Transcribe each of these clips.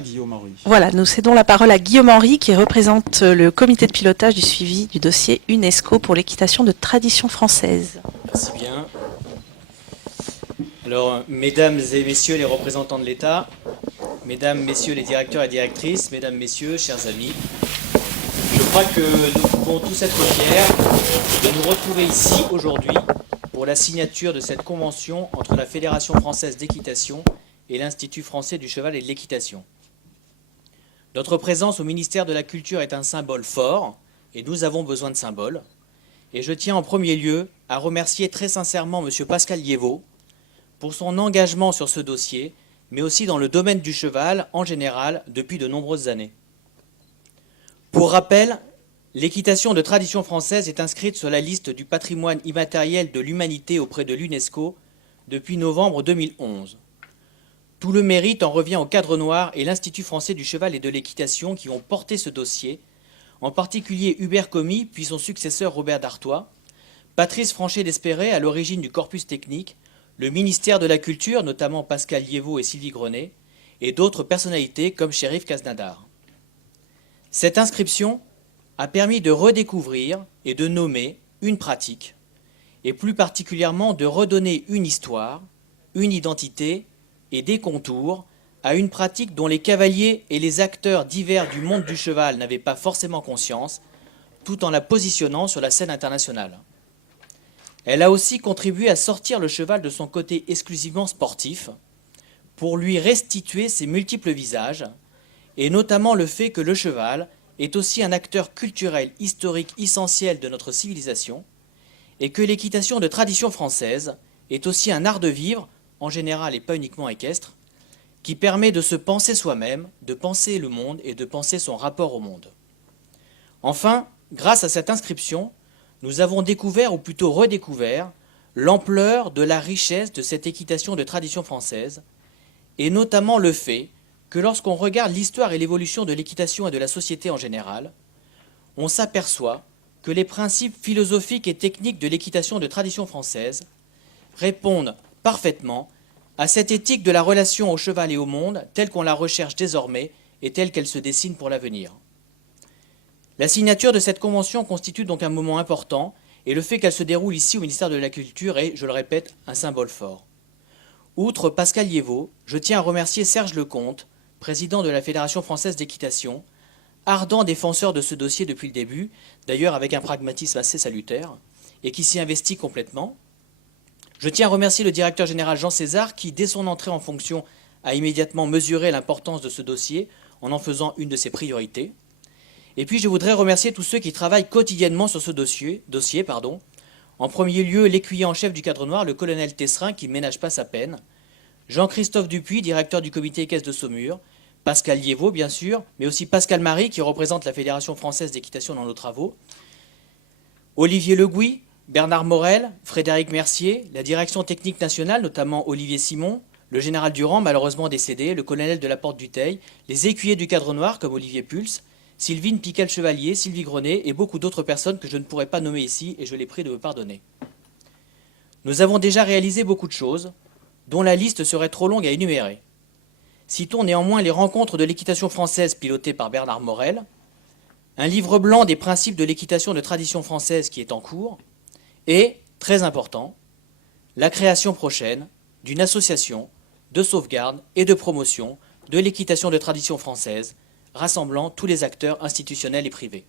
Guillaume Henry. Voilà, nous cédons la parole à Guillaume Henry qui représente le comité de pilotage du suivi du dossier UNESCO pour l'équitation de tradition française. Merci bien. Alors, mesdames et messieurs les représentants de l'État, mesdames, messieurs les directeurs et directrices, mesdames, messieurs, chers amis, je crois que nous pouvons tous être fiers de nous retrouver ici aujourd'hui pour la signature de cette convention entre la Fédération française d'équitation et l'Institut français du cheval et de l'équitation. Notre présence au ministère de la Culture est un symbole fort, et nous avons besoin de symboles. Et je tiens en premier lieu à remercier très sincèrement M. Pascal Liévaux pour son engagement sur ce dossier, mais aussi dans le domaine du cheval en général depuis de nombreuses années. Pour rappel, l'équitation de tradition française est inscrite sur la liste du patrimoine immatériel de l'humanité auprès de l'UNESCO depuis novembre 2011. Tout le mérite en revient au Cadre Noir et l'Institut français du cheval et de l'équitation qui ont porté ce dossier, en particulier Hubert Commis, puis son successeur Robert Dartois, Patrice Franchet d'Espéré à l'origine du corpus technique, le ministère de la Culture, notamment Pascal Liévaux et Sylvie Grenet, et d'autres personnalités comme Chérif Kaznadar. Cette inscription a permis de redécouvrir et de nommer une pratique, et plus particulièrement de redonner une histoire, une identité et des contours à une pratique dont les cavaliers et les acteurs divers du monde du cheval n'avaient pas forcément conscience, tout en la positionnant sur la scène internationale. Elle a aussi contribué à sortir le cheval de son côté exclusivement sportif, pour lui restituer ses multiples visages, et notamment le fait que le cheval est aussi un acteur culturel historique essentiel de notre civilisation, et que l'équitation de tradition française est aussi un art de vivre, en général et pas uniquement équestre, qui permet de se penser soi-même, de penser le monde et de penser son rapport au monde. Enfin, grâce à cette inscription, nous avons découvert, ou plutôt redécouvert, l'ampleur de la richesse de cette équitation de tradition française, et notamment le fait que lorsqu'on regarde l'histoire et l'évolution de l'équitation et de la société en général, on s'aperçoit que les principes philosophiques et techniques de l'équitation de tradition française répondent parfaitement à cette éthique de la relation au cheval et au monde telle qu'on la recherche désormais et telle qu'elle se dessine pour l'avenir. La signature de cette convention constitue donc un moment important et le fait qu'elle se déroule ici au ministère de la Culture est, je le répète, un symbole fort. Outre Pascal Liévaux, je tiens à remercier Serge Lecomte, président de la Fédération française d'équitation, ardent défenseur de ce dossier depuis le début, d'ailleurs avec un pragmatisme assez salutaire, et qui s'y investit complètement. Je tiens à remercier le directeur général Jean César qui, dès son entrée en fonction, a immédiatement mesuré l'importance de ce dossier en faisant une de ses priorités. Et puis je voudrais remercier tous ceux qui travaillent quotidiennement sur ce dossier. En premier lieu, l'écuyer en chef du Cadre Noir, le colonel Tesserin, qui ne ménage pas sa peine, Jean-Christophe Dupuis, directeur du comité équestre de Saumur, Pascal Liévaux, bien sûr, mais aussi Pascal Marie, qui représente la Fédération française d'équitation dans nos travaux, Olivier Legouy, Bernard Morel, Frédéric Mercier, la direction technique nationale, notamment Olivier Simon, le général Durand, malheureusement décédé, le colonel de la Porte du Teil, les écuyers du Cadre Noir, comme Olivier Pulse, Sylvine Piquel-Chevalier, Sylvie Grenet et beaucoup d'autres personnes que je ne pourrais pas nommer ici et je les prie de me pardonner. Nous avons déjà réalisé beaucoup de choses, dont la liste serait trop longue à énumérer. Citons néanmoins les rencontres de l'équitation française pilotées par Bernard Morel, un livre blanc des principes de l'équitation de tradition française qui est en cours, et, très important, la création prochaine d'une association de sauvegarde et de promotion de l'équitation de tradition française, rassemblant tous les acteurs institutionnels et privés.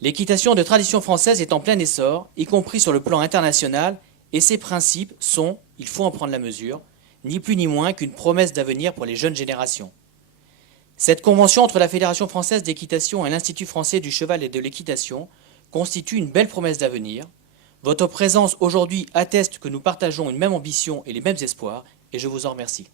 L'équitation de tradition française est en plein essor, y compris sur le plan international, et ses principes sont, il faut en prendre la mesure, ni plus ni moins qu'une promesse d'avenir pour les jeunes générations. Cette convention entre la Fédération française d'équitation et l'Institut français du cheval et de l'équitation constitue une belle promesse d'avenir. Votre présence aujourd'hui atteste que nous partageons une même ambition et les mêmes espoirs, et je vous en remercie.